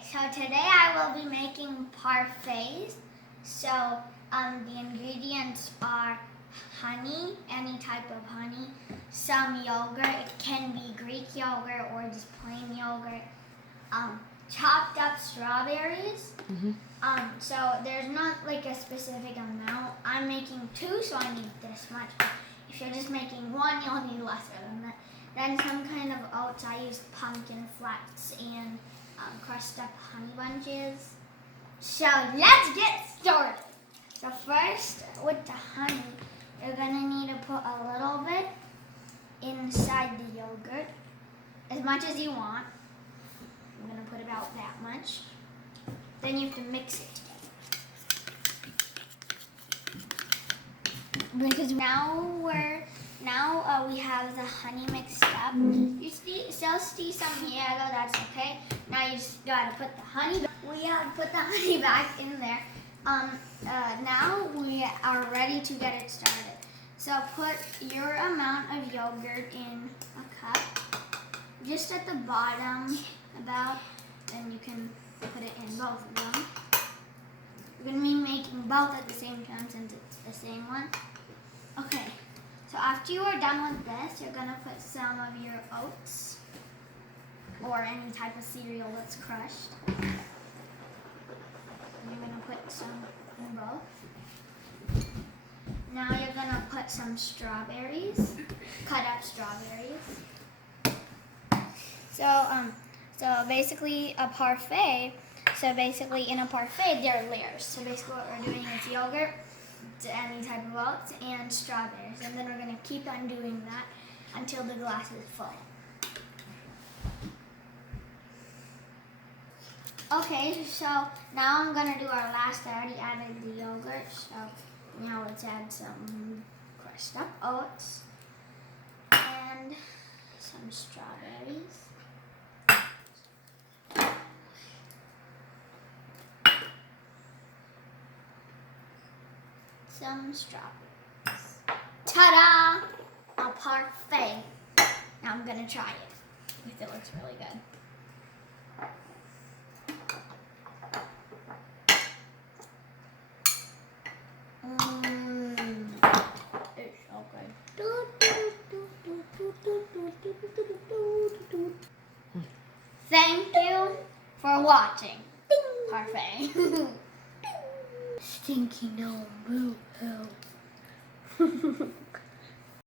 Okay, so today I will be making parfaits. So the ingredients are honey, any type of honey, some yogurt, it can be Greek yogurt or just plain yogurt, chopped up strawberries. So there's not like a specific amount. I'm making 2, so I need this much. If you're just making 1, you'll need lesser than that. Then some kind of oats. I use pumpkin flax and crushed up honey bunches. So let's get started. So first, with the honey, you're gonna need to put a little bit inside the yogurt, as much as you want. I'm gonna put about that much. Then you have to mix it together. Because now we have the honey mixed up. You still see some yellow, that's okay. Now you just gotta put the honey back. We have put the honey back in there. Now we are ready to get it started. So put your amount of yogurt in a cup, just at the bottom about, and you can put it in both of them. We're gonna be making both at the same time since it's the same one. Okay, so after you are done with this, you're gonna put some of your oats or any type of cereal that's crushed. You're gonna put some in both. Now you're gonna put some strawberries, cut up strawberries. So basically a parfait. So basically in a parfait there are layers. So basically what we're doing is yogurt, any type of oats, and strawberries, and then we're gonna keep on doing that until the glass is full. Okay, so now I'm gonna do our last. I already added the yogurt, so now let's add some crushed up oats and some strawberries. Some strawberries. Ta-da! A parfait. Now I'm gonna try it. If it looks really good. It's so good. Thank you for watching. Parfait. Stinky no boo hoo.